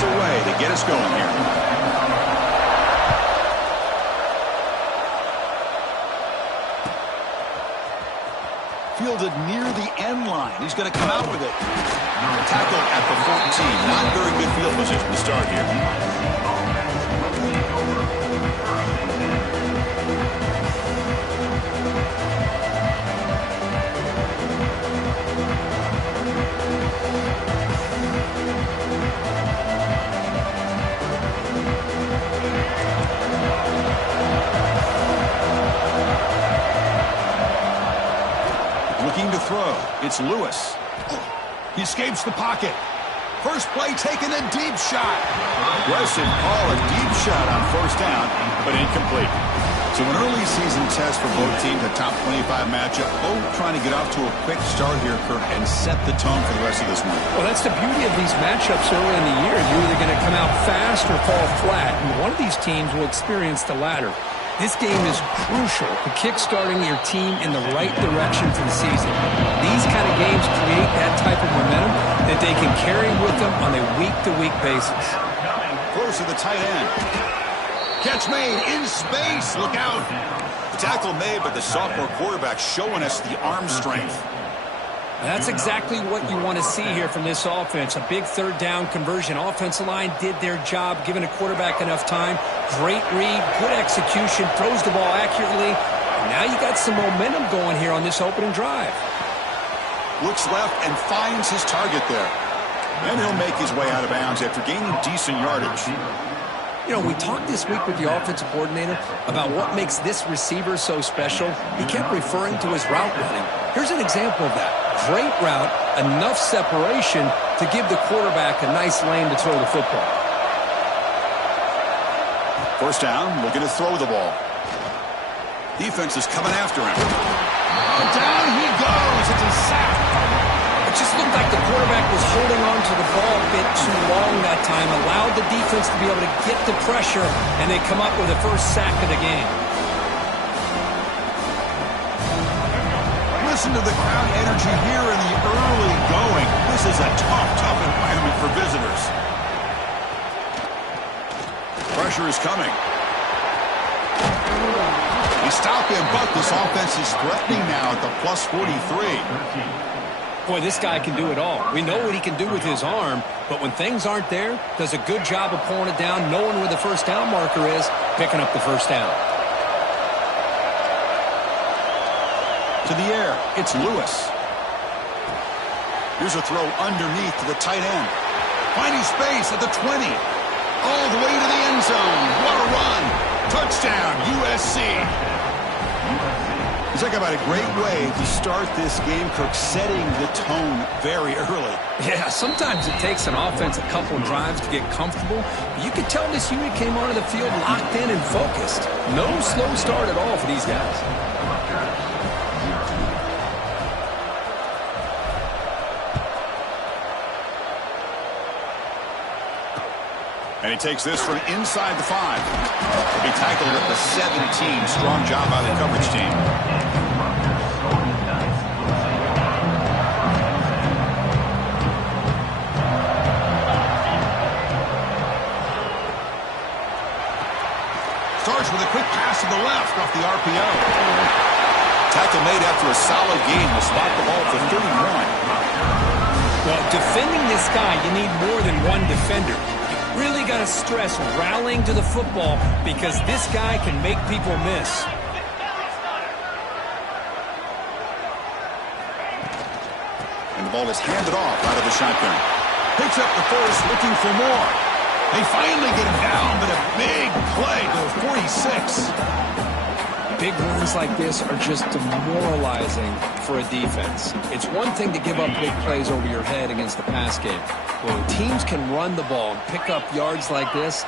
pass away to get us going here. Fielded near the end line. He's going to come out with it. Tackled at the 14. Not very good field position to start here. Looking to throw. It's Lewis. He escapes the pocket. First play taken, a deep shot. Aggressive call, a deep shot on first down, but incomplete. So an early season test for both teams, a top 25 matchup. Both trying to get off to a quick start here, Kirk, and set the tone for the rest of this one. Well, that's the beauty of these matchups early in the year. You're either going to come out fast or fall flat, and one of these teams will experience the latter. This game is crucial to kick-starting your team in the right direction for the season. These kind of games create that type of momentum that they can carry with them on a week-to-week basis. Close to the tight end. Catch made in space. Look out. The tackle made, but the sophomore quarterback showing us the arm strength. That's exactly what you want to see here from this offense. A big third down conversion. Offensive line did their job, giving a quarterback enough time. Great read, good execution, throws the ball accurately. And now you got some momentum going here on this opening drive. Looks left and finds his target there. And he'll make his way out of bounds after gaining decent yardage. You know, we talked this week with the offensive coordinator about what makes this receiver so special. He kept referring to his route running. Here's an example of that. Great route, enough separation to give the quarterback a nice lane to throw the football. First down, looking to throw the ball. Defense is coming after him. Down he goes. It's a sack. It just looked like the quarterback was holding on to the ball a bit too long that time, allowed the defense to be able to get the pressure, and they come up with the first sack of the game. Listen to the crowd energy here in the early going. This is a tough environment for visitors. Pressure is coming. They stop him, but this offense is threatening now at the plus 43. Boy, this guy can do it all. We know what he can do with his arm, but when things aren't there, does a good job of pulling it down, knowing where the first down marker is, picking up the first down. To the air, it's Lewis. Here's a throw underneath to the tight end. Finding space at the 20. All the way to the end zone. What a run. Touchdown, USC. You talk about a great way to start this game, Kirk, setting the tone very early. Yeah, sometimes it takes an offense a couple of drives to get comfortable. But you could tell this unit came onto the field locked in and focused. No slow start at all for these guys. And he takes this from inside the 5. He'll be tackled at the 17. Strong job by the coverage team. Starts with a quick pass to the left off the RPO. Tackle made after a solid gain to spot the ball for 31. Well, defending this guy, you need more than one defender. Really got to stress rallying to the football because this guy can make people miss. And the ball is handed off out of the shotgun. Picks up the first, looking for more. They finally get him down, but a big play to 46. Big runs like this are just demoralizing for a defense. It's one thing to give up big plays over your head against the pass game. When teams can run the ball and pick up yards like this,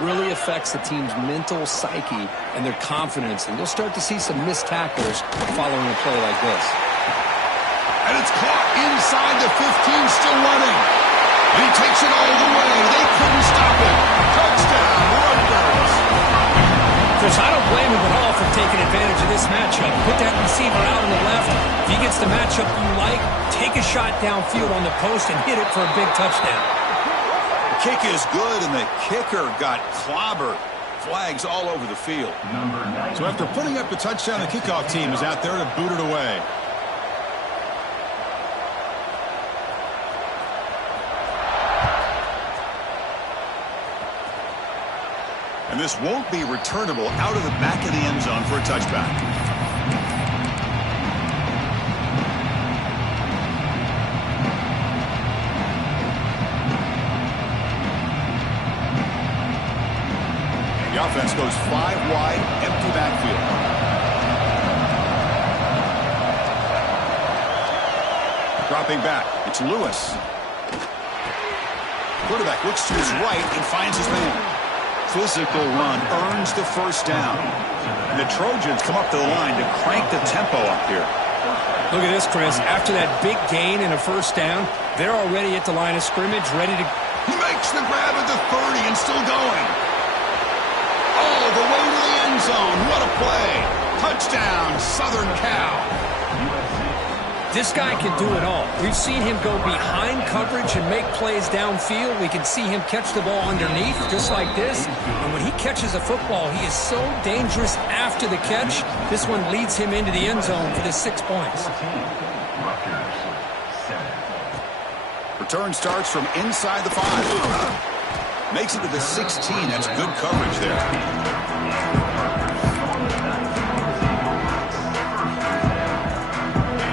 really affects the team's mental psyche and their confidence. And you'll start to see some missed tackles following a play like this. And it's caught inside the 15, still running. And he takes it all the way. They couldn't stop him. Touchdown, Rutgers. Chris, I don't blame him at all for taking advantage of this matchup. Put that receiver out on the left. If he gets the matchup you like, take a shot downfield on the post and hit it for a big touchdown. Kick is good, and the kicker got clobbered. Flags all over the field. So after putting up the touchdown, the kickoff team is out there to boot it away. And this won't be returnable out of the back of the end zone for a touchback. The offense goes 5 wide, empty backfield. Dropping back, it's Lewis. Quarterback looks to his right and finds his man. Physical run earns the first down. And the Trojans come up to the line to crank the tempo up here. Look at this, Chris. After that big gain and a first down, they're already at the line of scrimmage, ready to... He makes the grab at the 30 and still going. All the way to the end zone. What a play. Touchdown, Southern Cal. This guy can do it all. We've seen him go behind coverage and make plays downfield. We can see him catch the ball underneath, just like this. And when he catches a football, he is so dangerous after the catch. This one leads him into the end zone for the 6 points. Return starts from inside the 5. Makes it to the 16. That's good coverage there.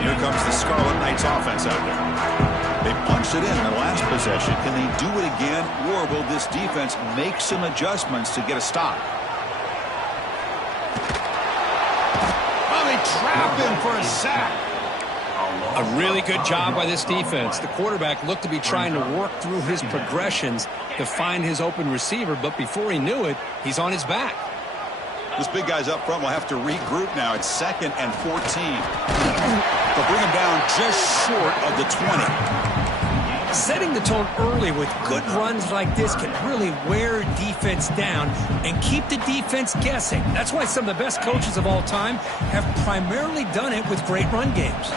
Here comes the Scarlet Knights offense out there. They punched it in the last possession. Can they do it again, or will this defense make some adjustments to get a stop? Oh, they trap him for a sack. A really good job by this defense. The quarterback looked to be trying to work through his progressions to find his open receiver, but before he knew it, he's on his back. This big guy's up front will have to regroup now. It's 2nd and 14. They'll bring him down just short of the 20. Setting the tone early with good runs like this can really wear defense down and keep the defense guessing. That's why some of the best coaches of all time have primarily done it with great run games.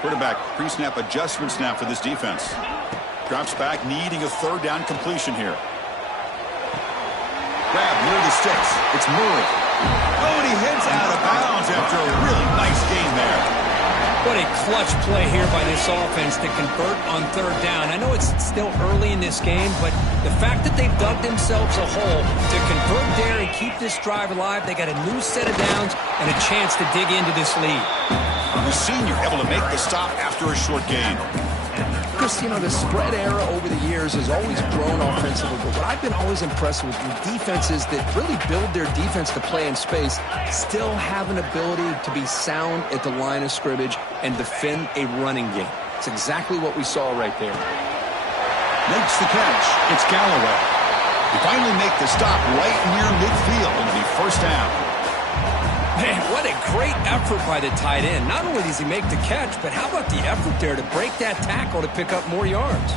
Quarterback pre-snap adjustments now for this defense. Drops back, needing a 3rd down completion here. Grab near the sticks. It's Murray. Oh, and he heads out of bounds after a really nice gain there. What a clutch play here by this offense to convert on 3rd down. I know it's still early in this game, but the fact that they've dug themselves a hole to convert there and keep this drive alive, they got a new set of downs and a chance to dig into this lead. The senior able to make the stop after a short gain. Chris, you know, the spread era over the years has always grown offensively, but what I've been always impressed with defenses that really build their defense to play in space still have an ability to be sound at the line of scrimmage and defend a running game. It's exactly what we saw right there. Makes the catch. It's Galloway. They finally make the stop right near midfield. It'll be 1st down. Man, what a great effort by the tight end. Not only does he make the catch, but how about the effort there to break that tackle to pick up more yards?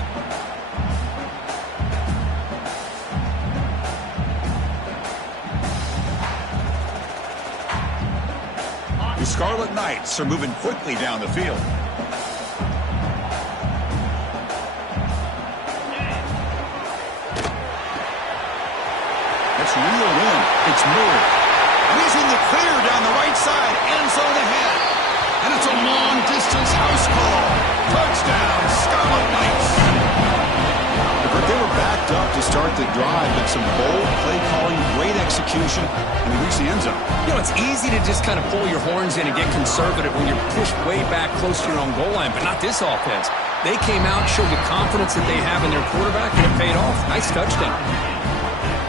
The Scarlet Knights are moving quickly down the field. That's reeled in. It's Murray. He's in the clear down the right side. End zone ahead. And it's a long-distance house call. Touchdown, Scarlet Knights. But they were backed up to start the drive, but some bold play calling, great execution, and they reached the end zone. You know, it's easy to just kind of pull your horns in and get conservative when you're pushed way back close to your own goal line, but not this offense. They came out, showed the confidence that they have in their quarterback, and it paid off. Nice touchdown.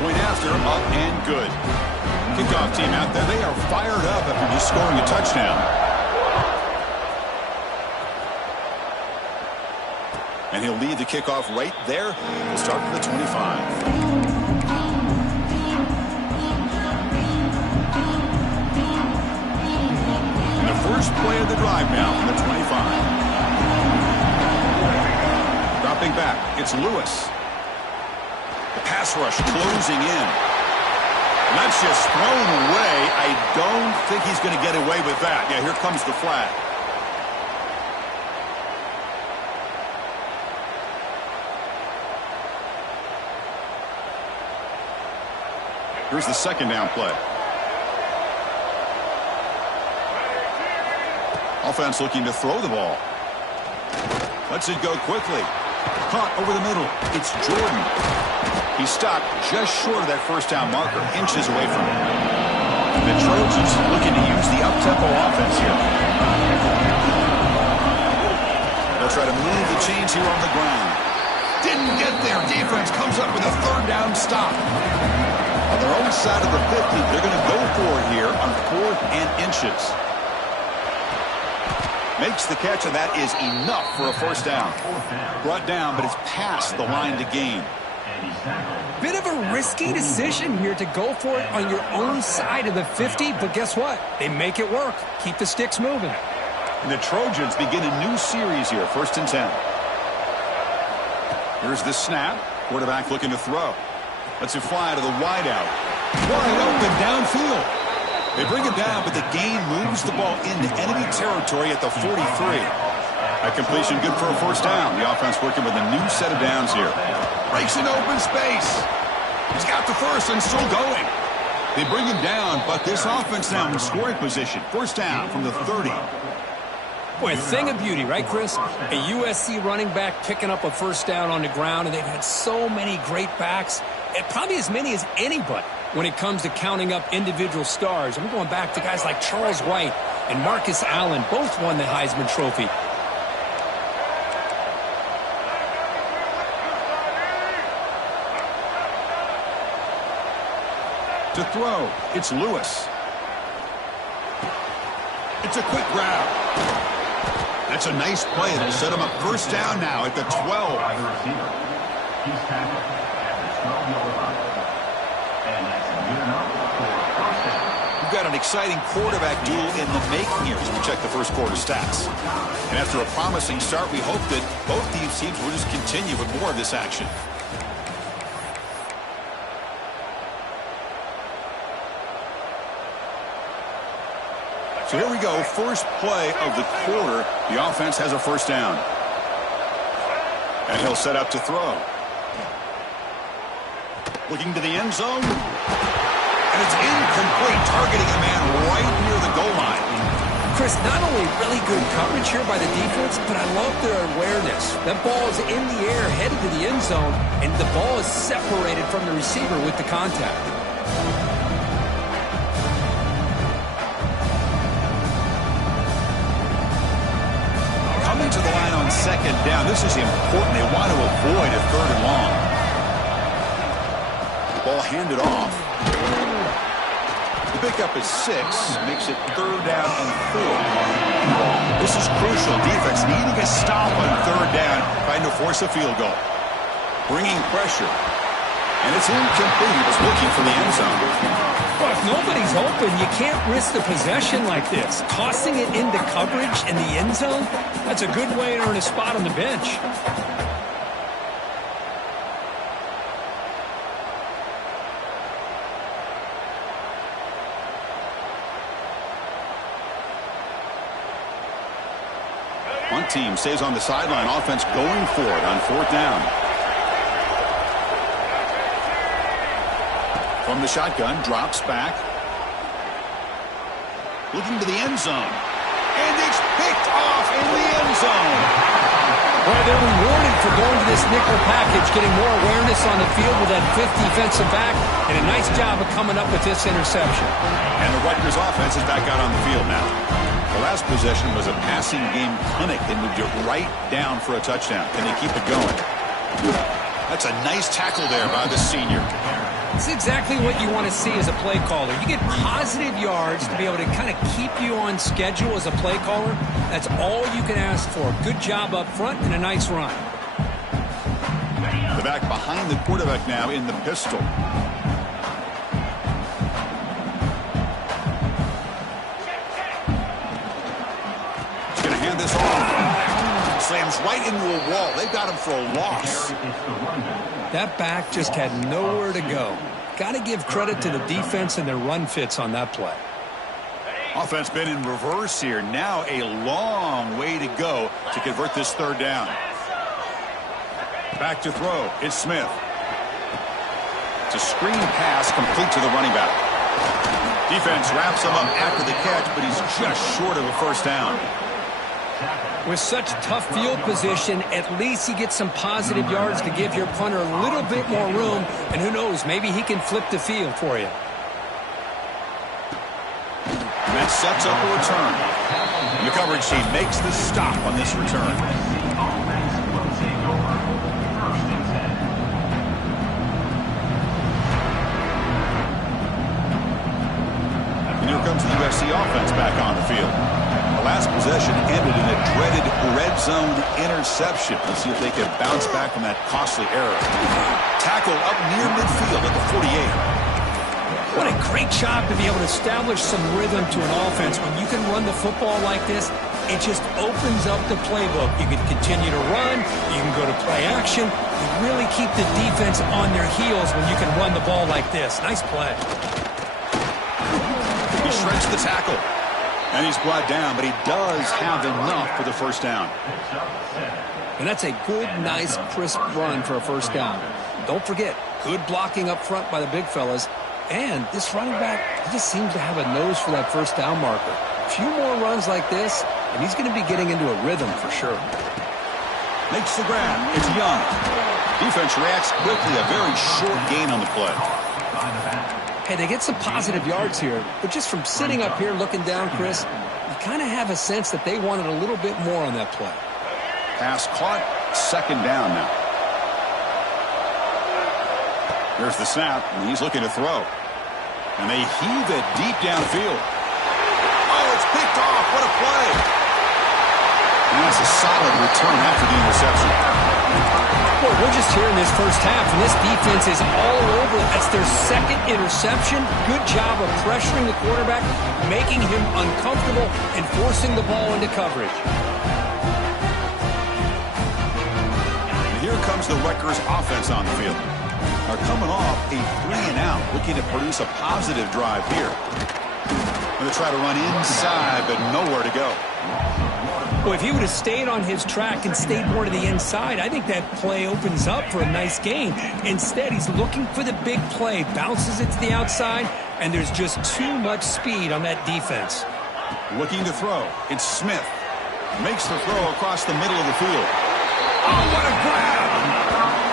Point after, up and good. Kickoff team out there, they are fired up after just scoring a touchdown. And he'll lead the kickoff right there. We'll start from the 25. And the first play of the drive now from the 25. Dropping back, it's Lewis. The pass rush closing in. That's just thrown away. I don't think he's going to get away with that. Yeah, here comes the flag. Here's the second down play. Offense looking to throw the ball. Lets it go quickly. Caught over the middle. It's Jordan. He stopped just short of that first down marker, inches away from it. The Trojans looking to use the up-tempo offense here. They'll try to move the chains here on the ground. Didn't get there. Defense comes up with a third down stop. On their own side of the 50, they're going to go for it here on 4th and inches. Makes the catch, and that is enough for a first down. Brought down, but it's past the line to gain. Bit of a risky decision here to go for it on your own side of the 50, but guess what? They make it work. Keep the sticks moving. And the Trojans begin a new series here, 1st and 10. Here's the snap. Quarterback looking to throw. Lets it fly to the wideout. Wide open downfield. They bring it down, but the gain moves the ball into enemy territory at the 43. That completion good for a first down. The offense working with a new set of downs here. Breaks in open space. He's got the first and still going. They bring him down, but this offense now in scoring position. First down from the 30. Boy, a thing of beauty, right, Chris? A USC running back picking up a first down on the ground, and they've had so many great backs, and probably as many as anybody when it comes to counting up individual stars. I'm going back to guys like Charles White and Marcus Allen. Both won the Heisman Trophy. To throw, it's Lewis. It's a quick grab. That's a nice play. It'll set him up first down now at the 12. We've got an exciting quarterback duel in the making here as we check the first quarter stats. And after a promising start, we hope that both these teams will just continue with more of this action. So here we go, first play of the quarter. The offense has a first down. And he'll set up to throw. Looking to the end zone. And it's incomplete, targeting a man right near the goal line. Chris, not only really good coverage here by the defense, but I love their awareness. That ball is in the air, headed to the end zone, and the ball is separated from the receiver with the contact. Coming to the line on second down. This is important. They want to avoid a third and long. Ball handed off. The pickup is 6. Makes it third down and 4. This is crucial. Defense needing a stop on third down, trying to force a field goal. Bringing pressure. And it's incomplete. He was looking for the end zone. Well, if nobody's open, you can't risk the possession like this. Tossing it into coverage in the end zone, that's a good way to earn a spot on the bench. One team stays on the sideline. Offense going for it on fourth down. From the shotgun, drops back. Looking to the end zone. And it's picked off in the end zone. Well, they're rewarded for going to this nickel package, getting more awareness on the field with that fifth defensive back, and a nice job of coming up with this interception. And the Rutgers offense is back out on the field now. The last possession was a passing game clinic. They moved it right down for a touchdown. Can they keep it going? That's a nice tackle there by the senior. It's exactly what you want to see as a play caller. You get positive yards to be able to kind of keep you on schedule as a play caller. That's all you can ask for. Good job up front and a nice run. The back behind the quarterback now in the pistol. He's going to hand this off. Slams right into a wall. They've got him for a loss. That back just had nowhere to go. got to give credit to the defense and their run fits on that play. Offense been in reverse here. Now a long way to go to convert this third down. Back to throw. It's Smith. It's a screen pass complete to the running back. Defense wraps him up after the catch, but he's just short of a first down. With such tough field position, at least he gets some positive yards to give your punter a little bit more room, and who knows, maybe he can flip the field for you. And that sets up a return. And the coverage team makes the stop on this return. And here comes the USC offense back on the field. The last possession ended in a dreaded red zone interception. Let's see if they can bounce back from that costly error. Tackle up near midfield at the 48. What a great job to be able to establish some rhythm to an offense. When you can run the football like this, it just opens up the playbook. You can continue to run. You can go to play action. You really keep the defense on their heels when you can run the ball like this. Nice play. He shreds the tackle. And he's brought down, but he does have enough for the first down. And that's a good, nice, crisp run for a first down. Don't forget, good blocking up front by the big fellas. And this running back, he just seems to have a nose for that first down marker. A few more runs like this, and he's going to be getting into a rhythm for sure. Makes the grab. It's Young. Defense reacts quickly. A very short gain on the play. Hey, they get some positive yards here, but just from sitting up here looking down, Chris, you kind of have a sense that they wanted a little bit more on that play. Pass caught. Second down now. There's the snap, and he's looking to throw. And they heave it deep downfield. Oh, it's picked off. What a play. And that's a solid return after the interception. Boy, we're just here in this first half, and this defense is all over. That's their second interception. Good job of pressuring the quarterback, making him uncomfortable, and forcing the ball into coverage. And here comes the Rutgers offense on the field. Are coming off a 3-and-out, looking to produce a positive drive here. Going to try to run inside, but nowhere to go. Well, if he would have stayed on his track and stayed more to the inside, I think that play opens up for a nice gain. Instead, he's looking for the big play, bounces it to the outside, and there's just too much speed on that defense. Looking to throw. It's Smith. Makes the throw across the middle of the field. Oh, what a grab!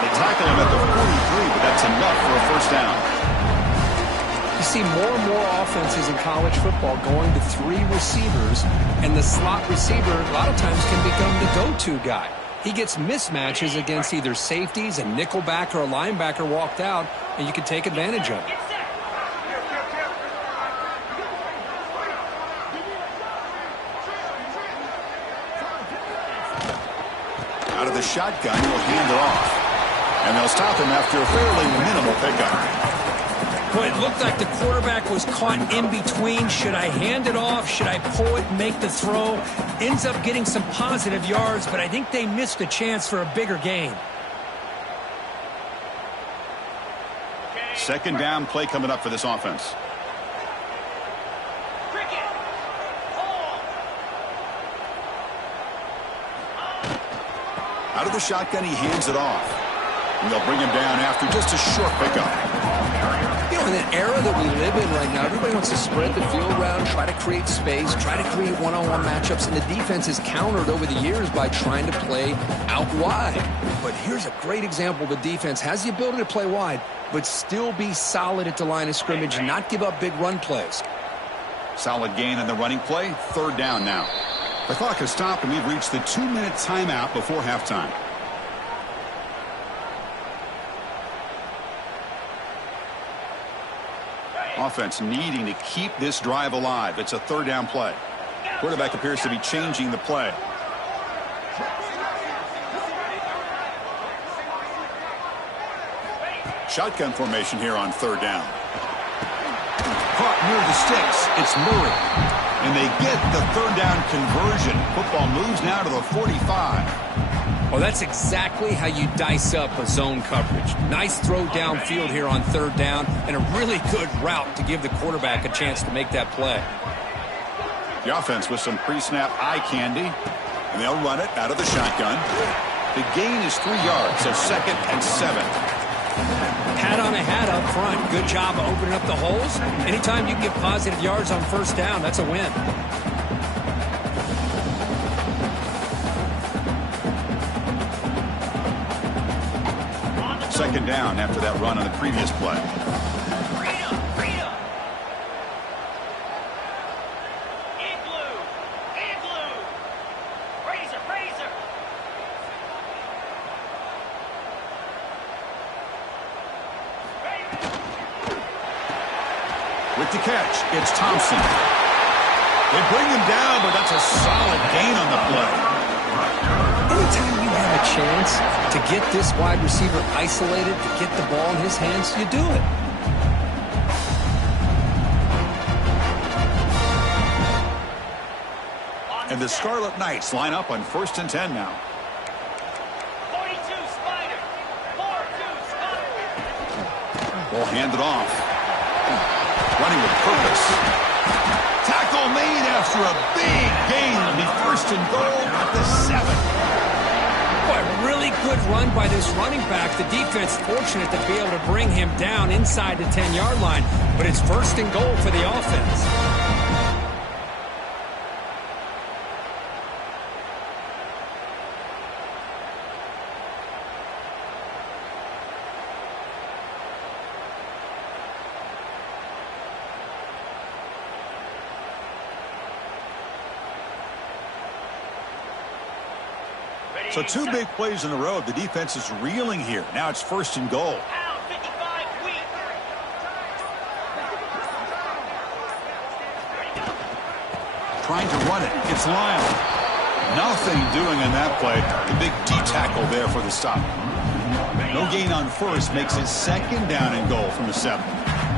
They tackle him at the 43, but that's enough for a first down. You see more and more offenses in college football going to 3 receivers, and the slot receiver a lot of times can become the go-to guy. He gets mismatches against either safeties, a nickelback, or a linebacker walked out, and you can take advantage of it. Out of the shotgun, he'll hand it off. And they'll stop him after a fairly minimal pickup. Boy, it looked like the quarterback was caught in between. Should I hand it off? Should I pull it and make the throw? Ends up getting some positive yards, but I think they missed a chance for a bigger gain. Second down play coming up for this offense. Out of the shotgun, he hands it off. And they'll bring him down after just a short pickup. You know, in the era that we live in right now, everybody wants to spread the field around, try to create space, try to create one-on-one matchups, and the defense is countered over the years by trying to play out wide. But here's a great example. The defense has the ability to play wide, but still be solid at the line of scrimmage and not give up big run plays. Solid gain in the running play. Third down now. The clock has stopped, and we've reached the 2-minute timeout before halftime. Offense needing to keep this drive alive. It's a third down play. Quarterback appears to be changing the play. Shotgun formation here on third down. Caught near the sticks. It's Murray. And they get the third down conversion. Football moves now to the 45. Well, that's exactly how you dice up a zone coverage. Nice throw downfield here on third down, and a really good route to give the quarterback a chance to make that play. The offense with some pre-snap eye candy, and they'll run it out of the shotgun. The gain is 3 yards, so 2nd and 7. Hat on a hat up front. Good job of opening up the holes. Anytime you can get positive yards on first down, that's a win. Second down after that run on the previous play. With the catch, it's Thompson. They bring him down, but that's a solid gain on the play. Anytime you have a chance to get this wide receiver isolated, to get the ball in his hands, you do it. And the Scarlet Knights line up on 1st and 10 now. 42 Spider. 4-2 Spider. Ball handed off. Running with purpose. Tackle made after a big gain. It'll be 1st and goal at the 7. Boy, really good run by this running back. The defense fortunate to be able to bring him down inside the 10-yard line. But it's 1st and goal for the offense. So 2 big plays in a row. The defense is reeling here. Now it's 1st and goal. Out 55 weak. Trying to run it. It's Lyle. Nothing doing on that play. The big D-tackle there for the stop. No gain on 1st makes it 2nd down and goal from the 7.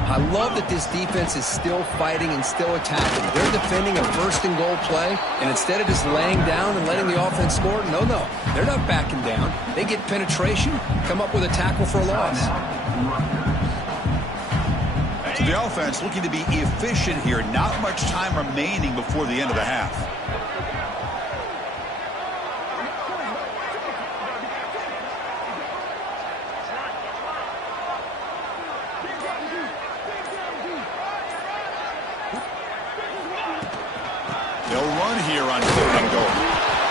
I love that this defense is still fighting and still attacking. They're defending a 1st and goal play, and instead of just laying down and letting the offense score, no, they're not backing down. They get penetration, come up with a tackle for a loss. So the offense looking to be efficient here. Not much time remaining before the end of the half. They'll run here on 3rd and goal.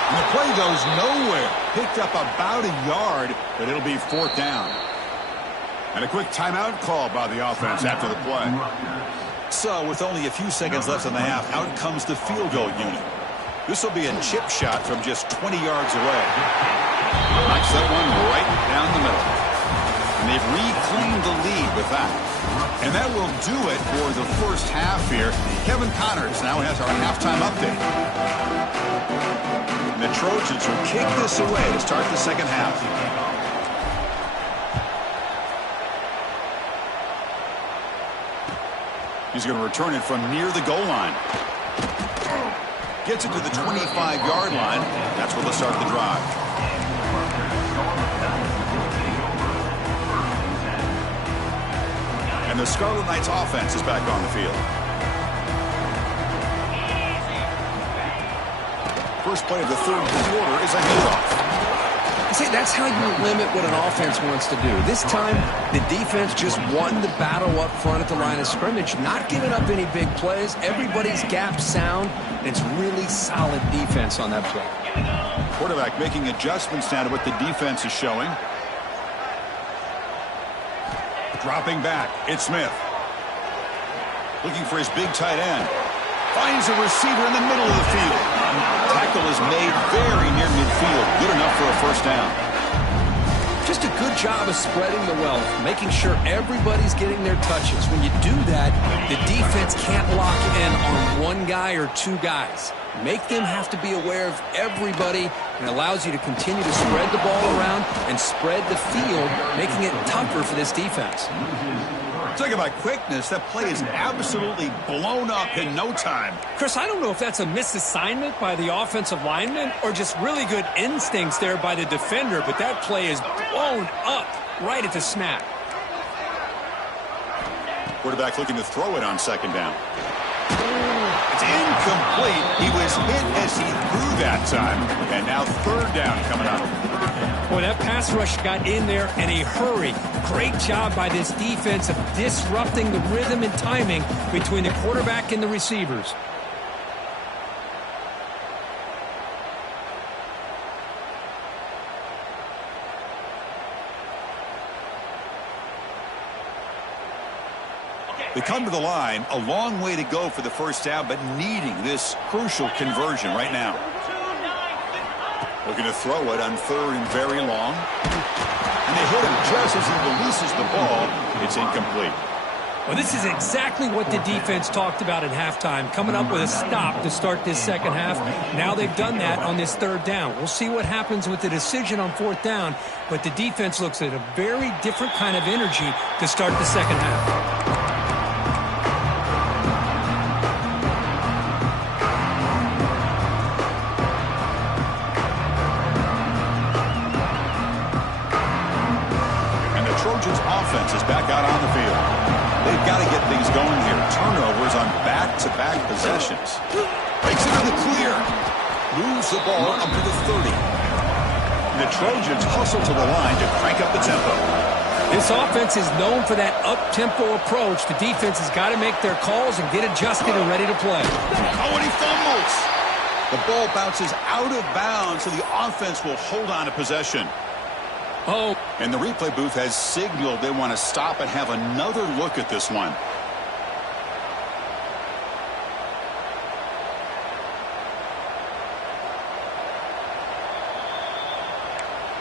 And the play goes nowhere. Picked up about a yard, but it'll be 4th down. And a quick timeout call by the offense after the play. So with only a few seconds left in the half, out comes the field goal unit. This will be a chip shot from just 20 yards away. Knocks that one right down the middle. And they've reclaimed the lead with that. And that will do it for the first half here. Kevin Connors now has our halftime update. And the Trojans will kick this away to start the second half. He's going to return it from near the goal line. Gets it to the 25-yard line. That's where they'll start the drive. And the Scarlet Knights offense is back on the field. First play of the 3rd quarter is a handoff. See, that's how you limit what an offense wants to do. This time, the defense just won the battle up front at the line of scrimmage, not giving up any big plays. Everybody's gap sound, and it's really solid defense on that play. Quarterback making adjustments now to what the defense is showing. Dropping back, it's Smith. Looking for his big tight end. Finds a receiver in the middle of the field. Tackle is made very near midfield. Good enough for a 1st down. Just a good job of spreading the wealth, making sure everybody's getting their touches. When you do that, the defense can't lock in on one guy or 2 guys. Make them have to be aware of everybody, and allows you to continue to spread the ball around and spread the field, making it tougher for this defense. Talking about quickness, that play is absolutely blown up in no time. Chris, I don't know if that's a misassignment by the offensive lineman or just really good instincts there by the defender, but that play is blown up right at the snap. Quarterback looking to throw it on second down. It's incomplete. He was hit as he threw that time. And now third down coming up. Boy, that pass rush got in there in a hurry. Great job by this defense of disrupting the rhythm and timing between the quarterback and the receivers. They come to the line, a long way to go for the first down, but needing this crucial conversion right now. Looking to throw it on third and very long. And they hit him just as he releases the ball. It's incomplete. Well, this is exactly what the defense talked about at halftime, coming up with a stop to start this second half. Now they've done that on this third down. We'll see what happens with the decision on fourth down, but the defense looks at a very different kind of energy to start the second half. Offense is back out on the field. They've got to get things going here. Turnovers on back-to-back possessions. Makes it in the clear. Moves the ball up to the 30. The Trojans hustle to the line to crank up the tempo. This offense is known for that up-tempo approach. The defense has got to make their calls and get adjusted and ready to play. Oh, and he fumbles. The ball bounces out of bounds, so the offense will hold on to possession. Oh. And the replay booth has signaled they want to stop and have another look at this one.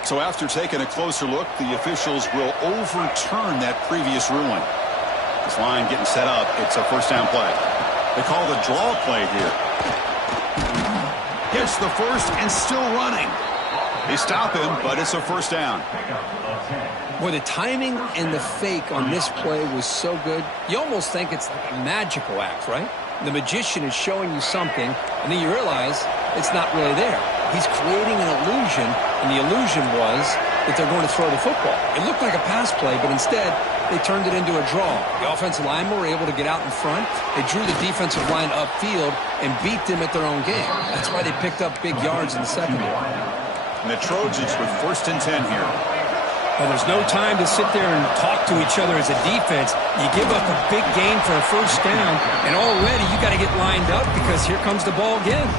So after taking a closer look, the officials will overturn that previous ruling. This line getting set up. It's a first down play. They call the draw play here. Gets the first and still running. They stop him, but it's a first down. Boy, the timing and the fake on this play was so good. You almost think it's like a magical act, right? The magician is showing you something, and then you realize it's not really there. He's creating an illusion, and the illusion was that they're going to throw the football. It looked like a pass play, but instead they turned it into a draw. The offensive linemen were able to get out in front. They drew the defensive line upfield and beat them at their own game. That's why they picked up big yards in the secondary. And the Trojans with 1st and 10 here. Well, there's no time to sit there and talk to each other as a defense. You give up a big gain for a first down, and already you got to get lined up because here comes the ball again.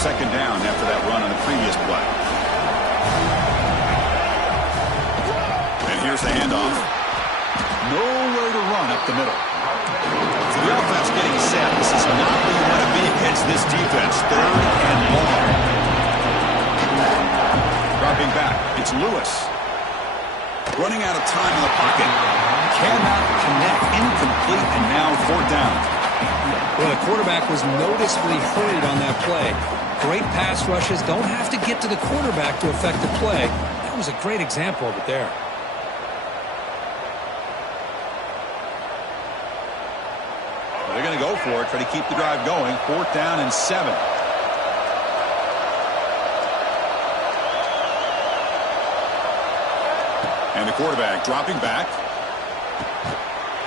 Second down after that run on the previous play. And here's the handoff. Nowhere to run up the middle. So the offense getting set. This is not where you want to be against this defense. Third and long. Dropping back. It's Lewis. Running out of time in the pocket. Cannot connect. Incomplete. And now fourth down. Well, the quarterback was noticeably hurried on that play. Great pass rushes. Don't have to get to the quarterback to affect the play. That was a great example of it there. They're going to go for it, try to keep the drive going. 4th down and 7. And the quarterback dropping back.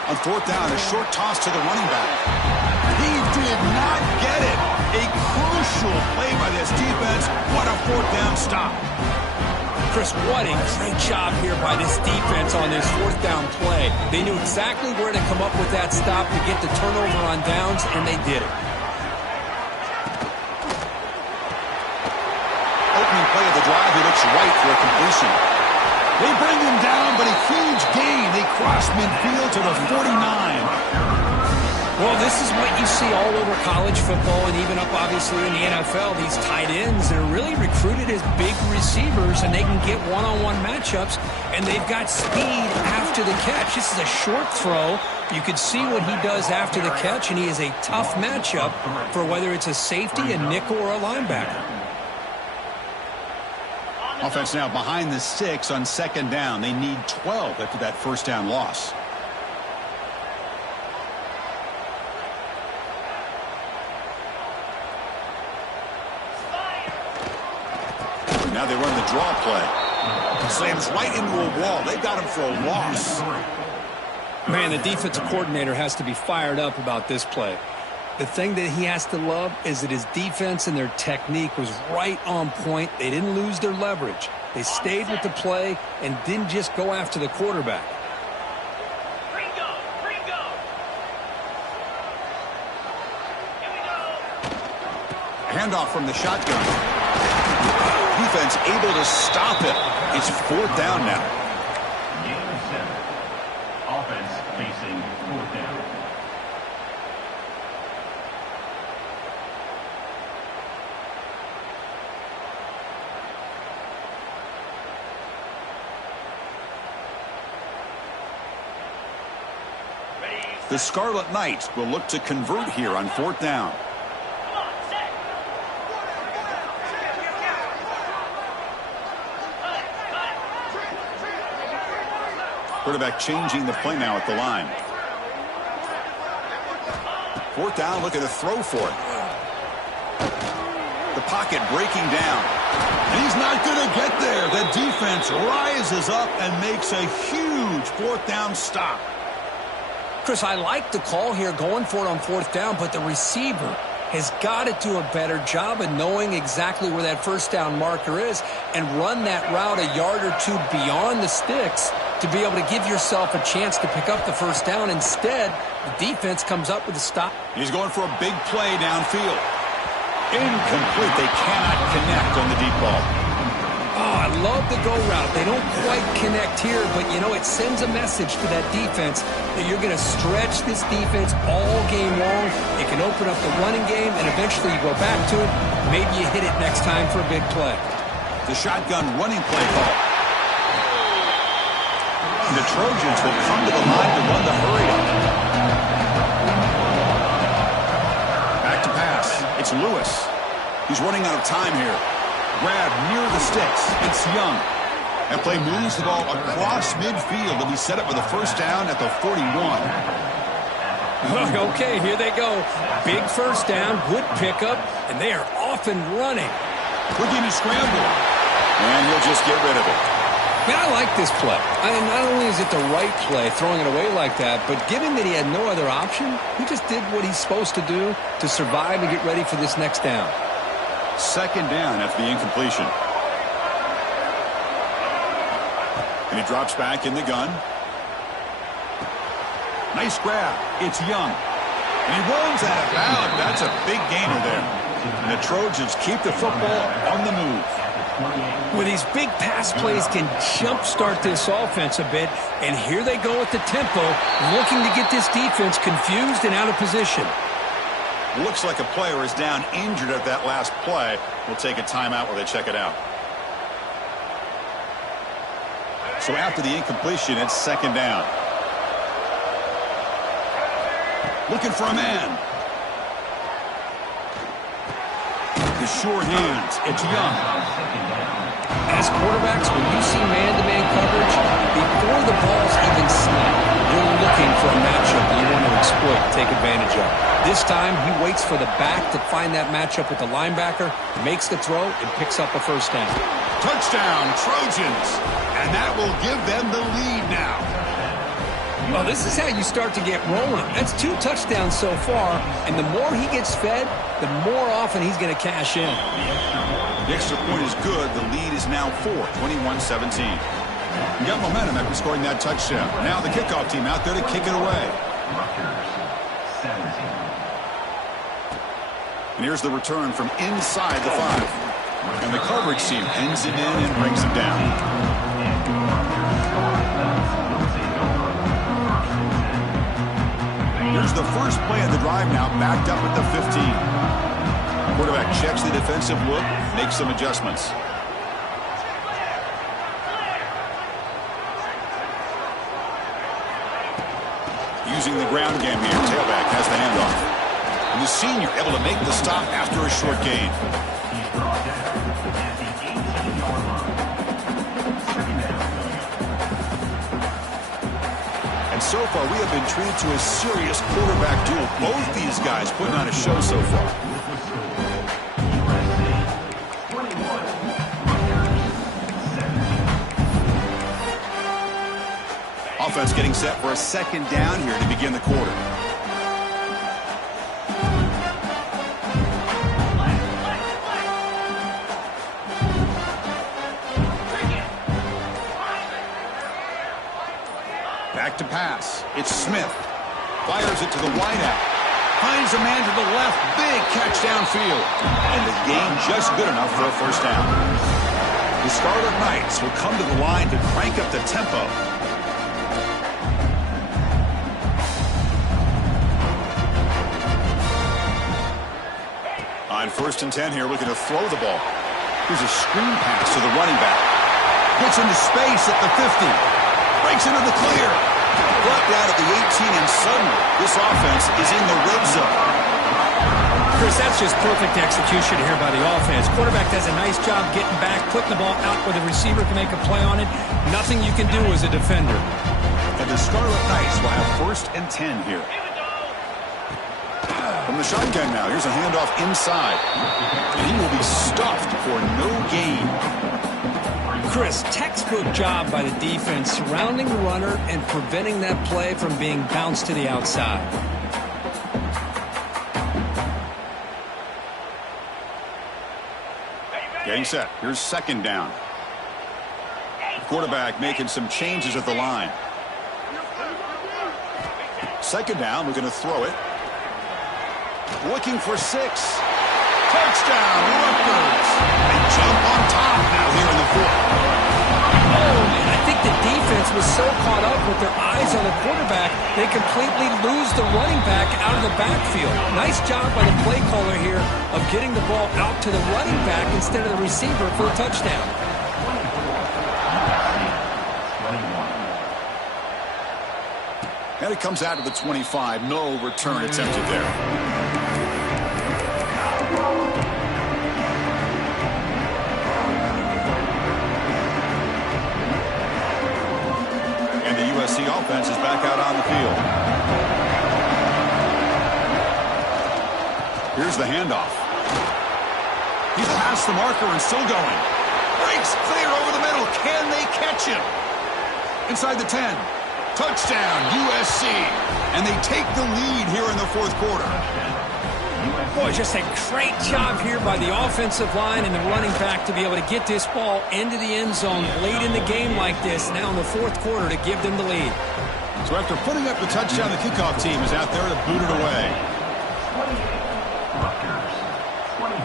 On 4th down, a short toss to the running back. He did not get it. A crucial play by this defense. What a 4th down stop. Chris, what a great job here by this defense on this 4th down play. They knew exactly where to come up with that stop to get the turnover on downs, and they did it. Opening play of the drive, he looks right for a completion. They bring him down, but a huge gain. They cross midfield to the 49. Well, this is what you see all over college football and even up, obviously, in the NFL. These tight ends that are really recruited as big receivers, and they can get one-on-one matchups, and they've got speed after the catch. This is a short throw. You could see what he does after the catch, and he is a tough matchup for whether it's a safety, a nickel, or a linebacker. on the Offense now behind the 6 on second down. They need 12 after that first down loss. Now they run the draw play. Slams right into a wall. They got him for a loss. Man, the defensive coordinator has to be fired up about this play. The thing that he has to love is that his defense and their technique was right on point. They didn't lose their leverage. They stayed with the play and didn't just go after the quarterback. Ringo. Here we go. Handoff from the shotgun. Defense able to stop it. It's fourth down now. Game of 7. Offense facing fourth down. Ready, The Scarlet Knights will look to convert here on fourth down. come on, set. Quarterback changing the play now at the line. Fourth down, looking to throw for it. The pocket breaking down. And he's not going to get there. The defense rises up and makes a huge fourth down stop. Chris, I like the call here going for it on fourth down, but the receiver has got to do a better job of knowing exactly where that first down marker is and run that route a yard or two beyond the sticks to be able to give yourself a chance to pick up the first down. Instead, the defense comes up with a stop. He's going for a big play downfield. Incomplete. They cannot connect on the deep ball. Oh, I love the go route. They don't quite connect here, but, you know, it sends a message to that defense that you're going to stretch this defense all game long. It can open up the running game, and eventually you go back to it. Maybe you hit it next time for a big play. The shotgun running play call. The Trojans will come to the line to run the hurry up. Back to pass. It's Lewis. He's running out of time here. Grab near the sticks. It's Young. That play moves the ball across midfield and be set up with a first down at the 41. Okay, here they go. Big first down, good pickup, and they are off and running. Looking to scramble. And he'll just get rid of it. Man, I like this play. Not only is it the right play, throwing it away like that, but given that he had no other option, he just did what he's supposed to do to survive and get ready for this next down. Second down after the incompletion. And he drops back in the gun. Nice grab. It's Young. And he runs out of bounds. That's a big gainer there. And the Trojans keep the football on the move. With these big pass plays can jumpstart this offense a bit, and here they go at the tempo, looking to get this defense confused and out of position. Looks like a player is down injured at that last play. We'll take a timeout while they check it out. So after the incompletion, it's second down. Looking for a man. The sure hands. It's Young. As quarterbacks, when you see man-to-man coverage, before the ball's even snapped, you're looking for a matchup that you want to exploit and take advantage of. This time, he waits for the back to find that matchup with the linebacker, makes the throw, and picks up a first down. Touchdown, Trojans. And that will give them the lead now. Well, this is how you start to get rolling. That's 2 touchdowns so far, and the more he gets fed, the more often he's going to cash in. The extra point is good. The lead is now 4, 21-17. You got momentum after scoring that touchdown. Now the kickoff team out there to kick it away. Rutgers 17. And here's the return from inside the 5. And the coverage team pins him in and brings him down. Here's the first play of the drive now, backed up at the 15. Quarterback checks the defensive look, makes some adjustments. Using the ground game here, tailback has the handoff. And the senior able to make the stop after a short gain. He's brought down at the 18-yard line. so far, we have been treated to a serious quarterback duel. Both these guys putting on a show so far. Offense getting set for a second down here to begin the quarter. Back to pass. It's Smith. Fires it to the wideout. Finds a man to the left. Big catch downfield. And the gain just good enough for a first down. The Scarlet Knights will come to the line to crank up the tempo. On 1st and 10 here, looking to throw the ball. Here's a screen pass to the running back. Gets into space at the 50. Breaks into the clear. Brought down at the 18, and suddenly this offense is in the red zone. Chris, that's just perfect execution here by the offense. Quarterback does a nice job getting back, putting the ball out where the receiver can make a play on it. Nothing you can do as a defender. And the Scarlet Knights will have 1st and 10 here. From the shotgun now, here's a handoff inside. And he will be stuffed for no gain. Chris, textbook job by the defense surrounding the runner and preventing that play from being bounced to the outside. Getting set. Here's 2nd down. Quarterback making some changes at the line. 2nd down, we're going to throw it. Looking for 6. Touchdown, Rutgers. They jump on top now here in the 4th. Oh, man, I think the defense was so caught up with their eyes on the quarterback, they completely lose the running back out of the backfield. Nice job by the play caller here of getting the ball out to the running back instead of the receiver for a touchdown. And it comes out to the 25. No return attempted there. And the USC offense is back out on the field. Here's the handoff. He's past the marker and still going. Breaks clear over the middle. Can they catch him? Inside the 10. Touchdown, USC. And they take the lead here in the 4th quarter. Boy, just a great job here by the offensive line and the running back to be able to get this ball into the end zone late in the game like this, now in the 4th quarter, to give them the lead. So after putting up the touchdown, the kickoff team is out there to boot it away. 28, Rutgers, 24.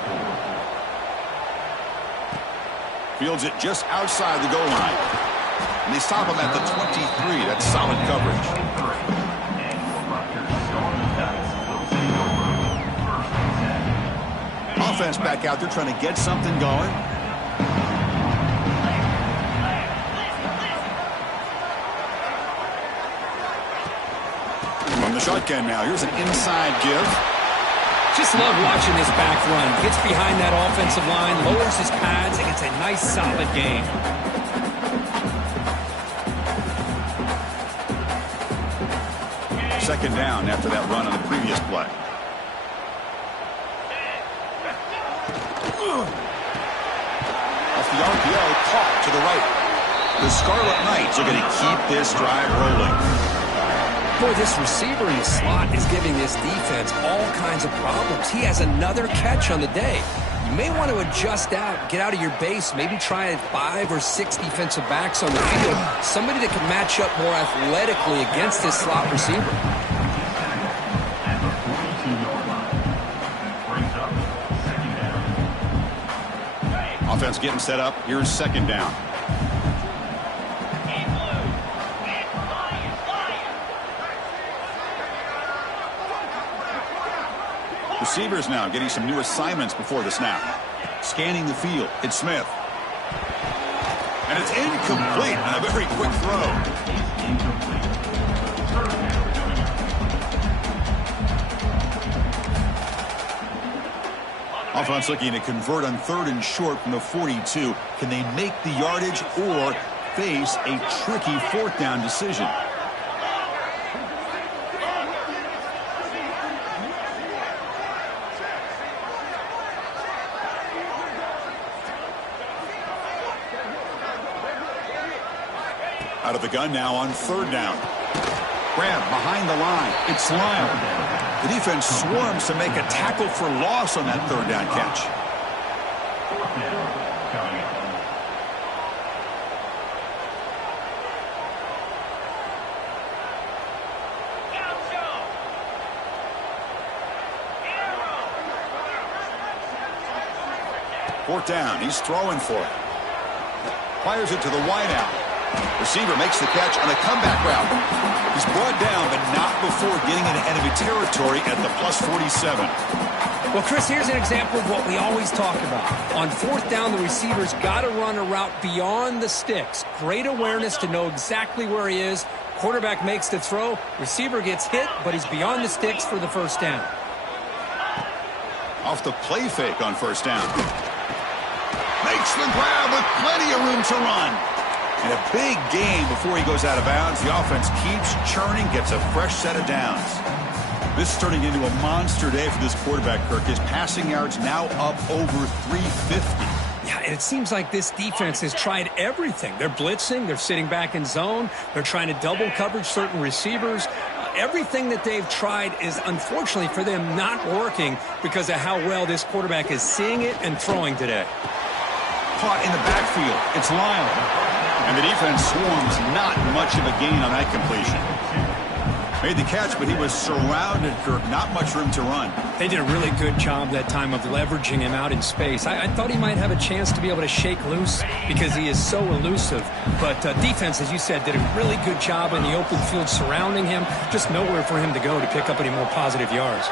Fields it just outside the goal line. And they stop him at the 23. That's solid coverage. Offense back out there trying to get something going. From the shotgun now, here's an inside give. Just love watching this back run. Gets behind that offensive line, lowers his pads, and gets a nice solid gain. Second down after that run on the previous play. Off the RPO, caught to the right. The Scarlet Knights are going to keep this drive rolling. Boy, this receiver in the slot is giving this defense all kinds of problems. He has another catch on the day. You may want to adjust out, get out of your base, maybe try 5 or 6 defensive backs on the field. Somebody that can match up more athletically against this slot receiver. Offense getting set up. Here's 2nd down. Receivers now getting some new assignments before the snap. Scanning the field. It's Smith. And it's incomplete on a very quick throw. Offense looking to convert on 3rd and short from the 42. Can they make the yardage or face a tricky 4th down decision? Out of the gun now on third down. Grab behind the line. It's Lyle. The defense swarms to make a tackle for loss on that third down catch. Fourth down. He's throwing for it. Fires it to the wideout. Receiver makes the catch on a comeback route. He's brought down, but not before getting into enemy territory at the plus 47. Well, Chris, here's an example of what we always talk about. On fourth down, the receiver's got to run a route beyond the sticks. Great awareness to know exactly where he is. Quarterback makes the throw. Receiver gets hit, but he's beyond the sticks for the first down. Off the play fake on first down. Makes the grab with plenty of room to run. And a big gain before he goes out of bounds. The offense keeps churning, gets a fresh set of downs. This is turning into a monster day for this quarterback, Kirk. His passing yards now up over 350. Yeah, and it seems like this defense has tried everything. They're blitzing, they're sitting back in zone, they're trying to double coverage certain receivers. Everything that they've tried is, unfortunately for them, not working because of how well this quarterback is seeing it and throwing today. Caught in the backfield. It's Lyle. And the defense swarms, not much of a gain on that completion. Made the catch, but he was surrounded, Kirk. Not much room to run. They did a really good job that time of leveraging him out in space. I thought he might have a chance to be able to shake loose because he is so elusive. But defense, as you said, did a really good job in the open field surrounding him. Just nowhere for him to go to pick up any more positive yards.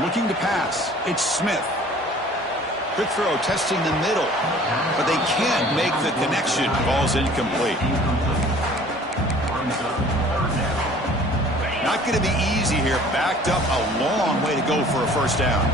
Looking to pass. It's Smith. Quick throw, testing the middle. But they can't make the connection. Ball's incomplete. Not going to be easy here. Backed up a long way to go for a first down.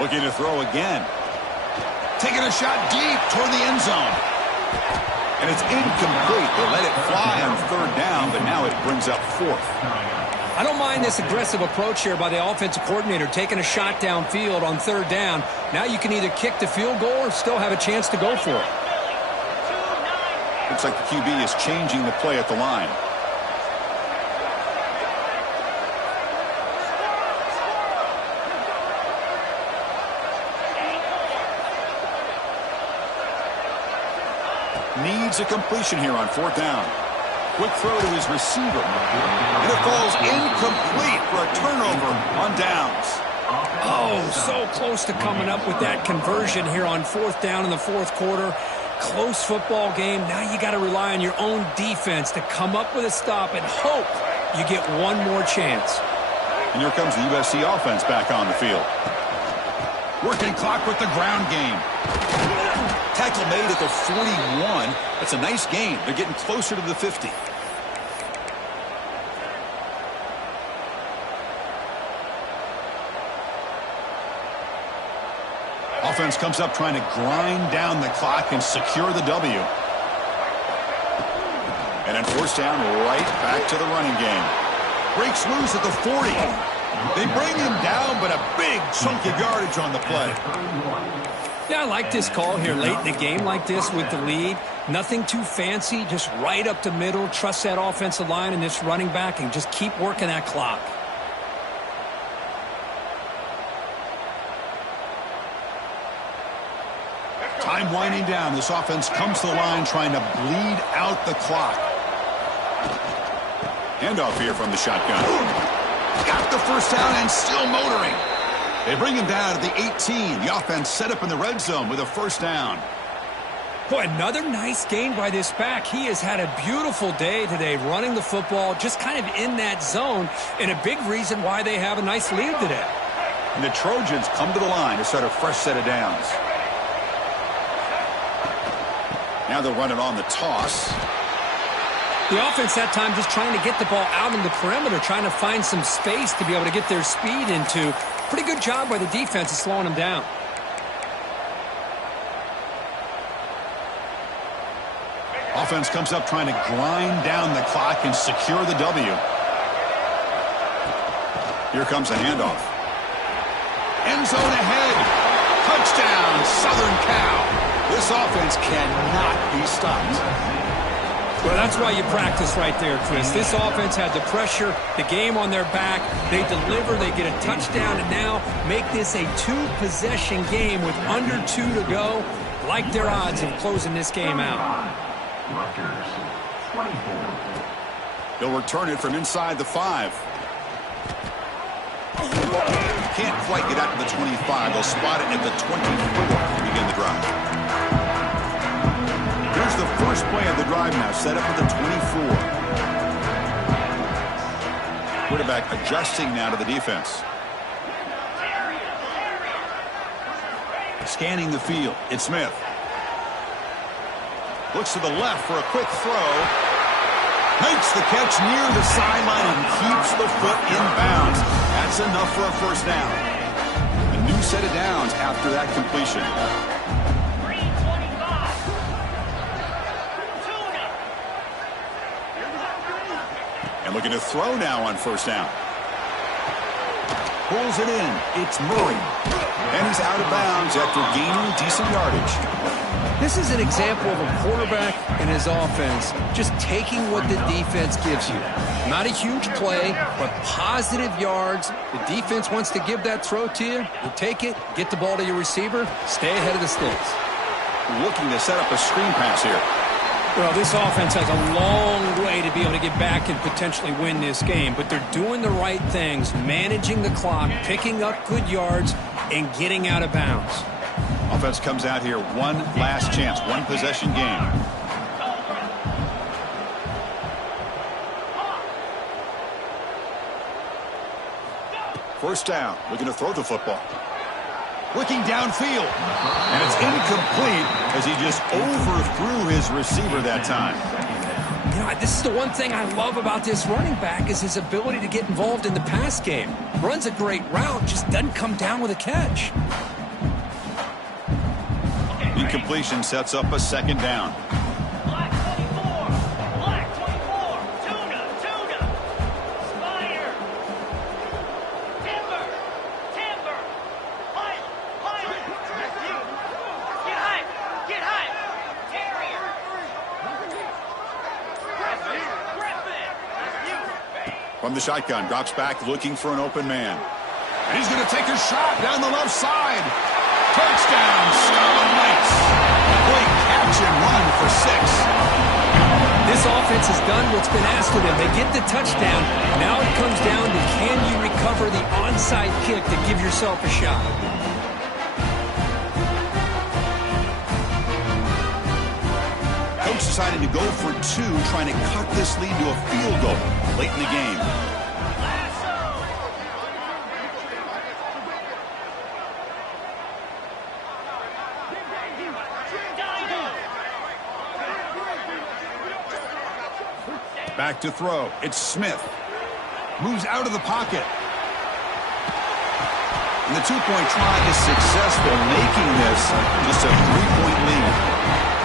Looking to throw again. Taking a shot deep toward the end zone. And it's incomplete. They let it fly on third down, but now it brings up fourth. I don't mind this aggressive approach here by the offensive coordinator, taking a shot downfield on third down. Now you can either kick the field goal or still have a chance to go for it. Looks like the QB is changing the play at the line. Needs a completion here on fourth down. Quick throw to his receiver. And it falls incomplete for a turnover on downs. Oh, so close to coming up with that conversion here on fourth down in the fourth quarter. Close football game. Now you got to rely on your own defense to come up with a stop and hope you get one more chance. And here comes the USC offense back on the field. Working clock with the ground game. Tackle made at the 41. That's a nice gain. They're getting closer to the 50. Offense comes up trying to grind down the clock and secure the W. And then forced down right back to the running game. Breaks loose at the 40. They bring him down, but a big chunk of yardage on the play. Yeah, I like this call here late in the game like this with the lead. Nothing too fancy, just right up the middle. Trust that offensive line and this running back and just keep working that clock. Time winding down. This offense comes to the line trying to bleed out the clock. Handoff here from the shotgun. Got the first down and still motoring. They bring him down at the 18. The offense set up in the red zone with a first down. Boy, another nice gain by this back. He has had a beautiful day today running the football, just kind of in that zone, and a big reason why they have a nice lead today. And the Trojans come to the line to start a fresh set of downs. Now they'll run it on the toss. The offense that time just trying to get the ball out in the perimeter, trying to find some space to be able to get their speed into. Pretty good job by the defense of slowing them down. offense comes up trying to grind down the clock and secure the W. Here comes a handoff. End zone ahead. Touchdown, Southern Cal. This offense cannot be stopped. Well, that's why you practice right there, Chris. This offense had the pressure, the game on their back. They deliver, they get a touchdown, and now make this a two-possession game with under 2 to go. Like their odds of closing this game out. Rutgers, 24. He'll return it from inside the 5. Can't quite get out to the 25. They'll spot it at the 24 to begin the drive. Here's the first play of the drive now, set up at the 24. Quarterback adjusting now to the defense. Scanning the field, it's Smith. Looks to the left for a quick throw. Makes the catch near the sideline and keeps the foot in bounds. That's enough for a first down. A new set of downs after that completion. And looking to throw now on first down. Pulls it in. It's Murray. And he's out of bounds after gaining decent yardage. This is an example of a quarterback and his offense just taking what the defense gives you. Not a huge play, but positive yards. The defense wants to give that throw to you. You take it, get the ball to your receiver, stay ahead of the sticks. Looking to set up a screen pass here. Well, this offense has a long way to be able to get back and potentially win this game, but they're doing the right things, managing the clock, picking up good yards, and getting out of bounds. Offense comes out here, one last chance, one possession game. First down, looking to throw the football. Looking downfield, and it's incomplete as he just overthrew his receiver that time. You know, this is the one thing I love about this running back is his ability to get involved in the pass game. Runs a great route, just doesn't come down with a catch. Incompletion sets up a second down. Black 24. Black 24. Tuna. Spire. Timber. Pilot. That's you. Get hype. Terrier. Griffin. That's you. From the shotgun, drops back looking for an open man. And he's going to take a shot down the left side. Touchdown, Scarlet Knights. Great catch and run for 6. This offense has done what's been asked of them. They get the touchdown. Now it comes down to can you recover the onside kick to give yourself a shot. Coach decided to go for 2, trying to cut this lead to a field goal late in the game. Back to throw. It's Smith. Moves out of the pocket. And the 2-point try is successful, making this just a 3-point lead.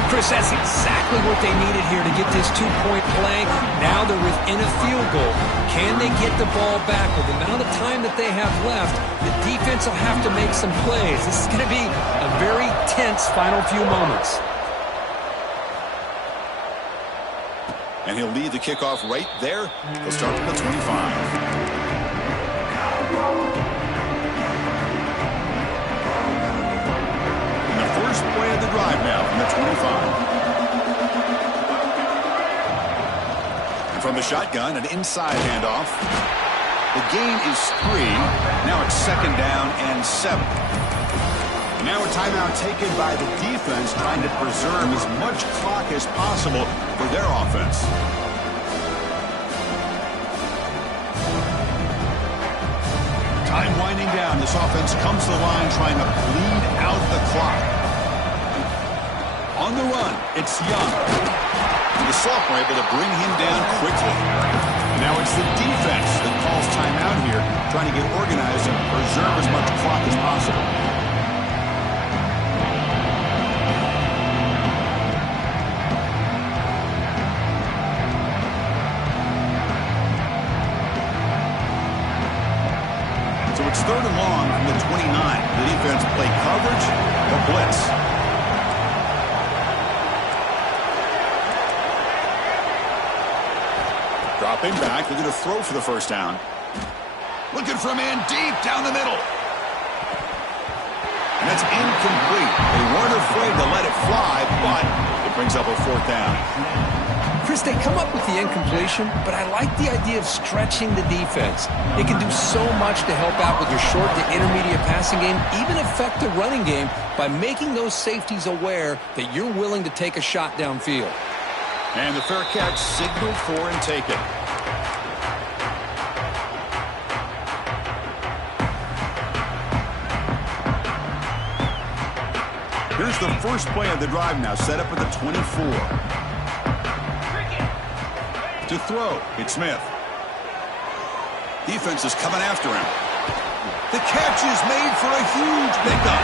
Chris, that's exactly what they needed here to get this 2-point play. Now they're within a field goal. Can they get the ball back? With the amount of time that they have left, the defense will have to make some plays. This is going to be a very tense final few moments. And he'll lead the kickoff right there. He'll start from the 25. And the first play of the drive now from the 25. And from the shotgun, an inside handoff. The gain is 3. Now it's second down and 7. Now a timeout taken by the defense, trying to preserve as much clock as possible for their offense. Time winding down. This offense comes to the line trying to bleed out the clock. On the run, it's Young. And the sophomore able to bring him down quickly. Now it's the defense that calls timeout here, trying to get organized and preserve as much clock as possible. It's 3rd and long from the 29. The defense play coverage or blitz. Dropping back. They're going to throw for the first down. Looking for a man deep down the middle. And that's incomplete. They weren't afraid to let it fly, but it brings up a 4th down. Chris, they come up with the incompletion, but I like the idea of stretching the defense. It can do so much to help out with your short to intermediate passing game, even affect the running game by making those safeties aware that you're willing to take a shot downfield. And the fair catch signaled for and taken. Here's the first play of the drive now, set up at the 24. To throw, it's Smith. Defense is coming after him. The catch is made for a huge pickup.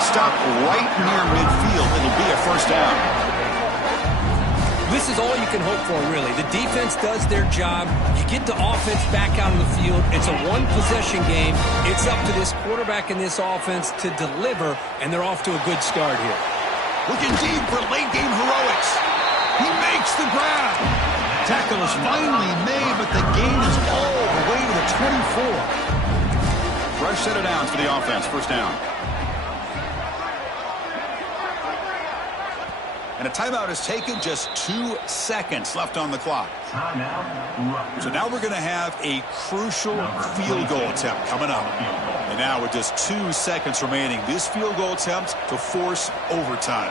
Stopped right near midfield. It'll be a first down. This is all you can hope for, really. The defense does their job. You get the offense back out on the field. It's a one-possession game. It's up to this quarterback and this offense to deliver, and they're off to a good start here. Looking deep for late-game heroics. He makes the grab. Tackle is finally made, but the gain is all the way to the 24. Fresh set of downs for the offense. First down. And a timeout is taken, just 2 seconds left on the clock. So now we're going to have a crucial field goal attempt coming up. And now with just 2 seconds remaining, this field goal attempt to force overtime.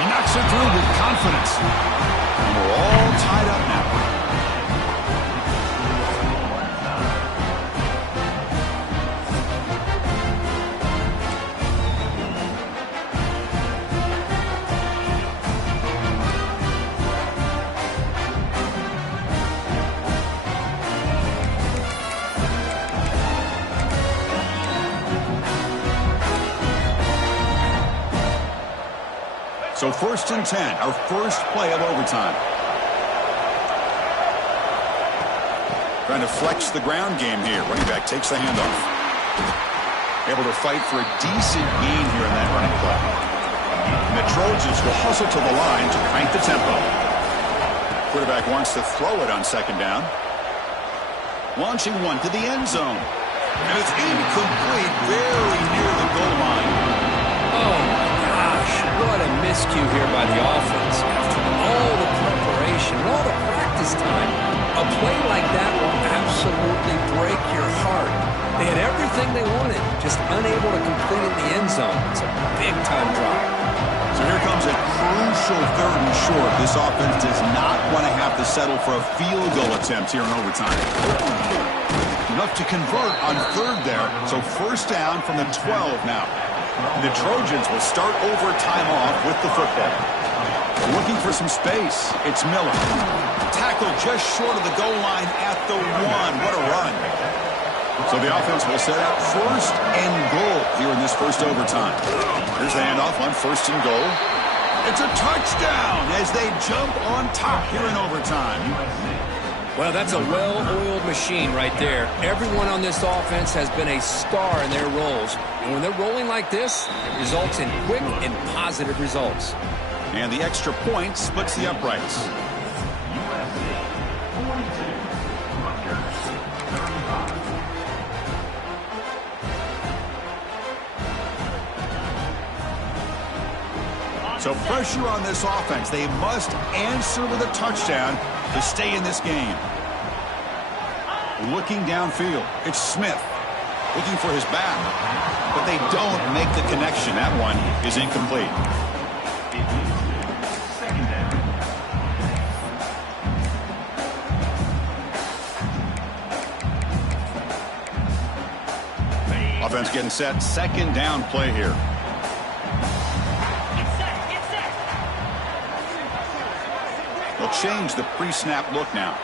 He knocks it through with confidence. And we're all tied up now. So 1st and 10, our first play of overtime. Trying to flex the ground game here. Running back takes the handoff. Able to fight for a decent gain here in that running play. And the Trojans will hustle to the line to crank the tempo. Quarterback wants to throw it on 2nd down. Launching one to the end zone. And it's incomplete, very near the goal line. Oh, what a miscue here by the offense. After all the preparation, all the practice time, a play like that will absolutely break your heart. They had everything they wanted, just unable to complete it in the end zone. It's a big-time drop. So here comes a crucial 3rd and short. This offense does not want to have to settle for a field goal attempt here in overtime. Enough to convert on 3rd there, so first down from the 12 now. And the Trojans will start overtime off with the football. Looking for some space. It's Miller. Tackle just short of the goal line at the 1. What a run. So the offense will set up 1st and goal here in this first overtime. Here's the handoff on 1st and goal. It's a touchdown as they jump on top here in overtime. Well, that's a well-oiled machine right there. Everyone on this offense has been a star in their roles. And when they're rolling like this, it results in quick and positive results. And the extra point splits the uprights. So pressure on this offense. They must answer with a touchdown to stay in this game. Looking downfield, it's Smith. Looking for his back, but they don't make the connection. That one is incomplete. Offense getting set. 2nd down play here. They'll change the pre-snap look now.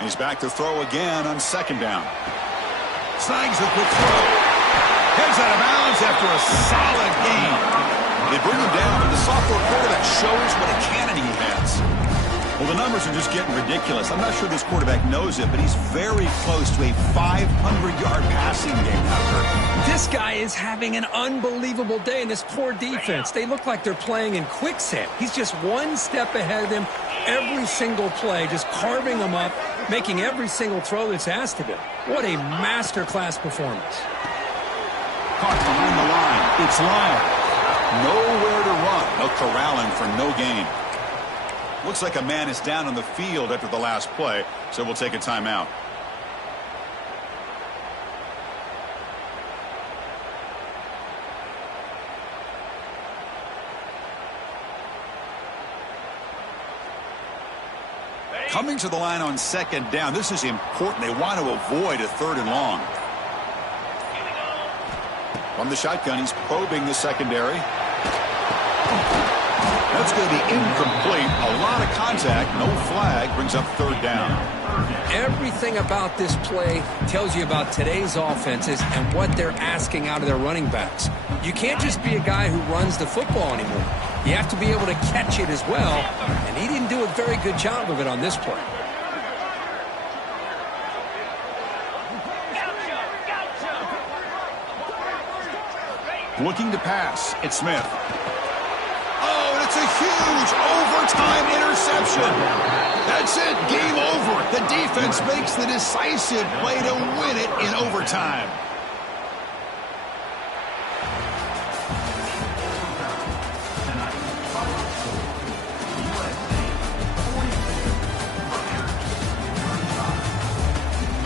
He's back to throw again on 2nd down. Snags the quick throw. Heads out of bounds after a solid gain. They bring him down, but the sophomore quarterback shows what a cannon he has. Well, the numbers are just getting ridiculous. I'm not sure this quarterback knows it, but he's very close to a 500-yard passing game now, Kirk. This guy is having an unbelievable day in this poor defense. They look like they're playing in quicksand. He's just one step ahead of them every single play, just carving them up, making every single throw that's asked of him. What a masterclass performance. Caught behind the line. It's Lyle. Nowhere to run. They'll corral him for no gain. Looks like a man is down on the field after the last play, so we'll take a timeout. Coming to the line on second down, this is important. They want to avoid a 3rd and long. From the shotgun, he's probing the secondary. That's going to be incomplete. A lot of contact, no flag, brings up 3rd down. Everything about this play tells you about today's offenses and what they're asking out of their running backs. You can't just be a guy who runs the football anymore. You have to be able to catch it as well, and he didn't do a very good job of it on this play. Looking to pass, it's Smith. Oh, and it's a huge overtime interception. That's it, game over. The defense makes the decisive play to win it in overtime.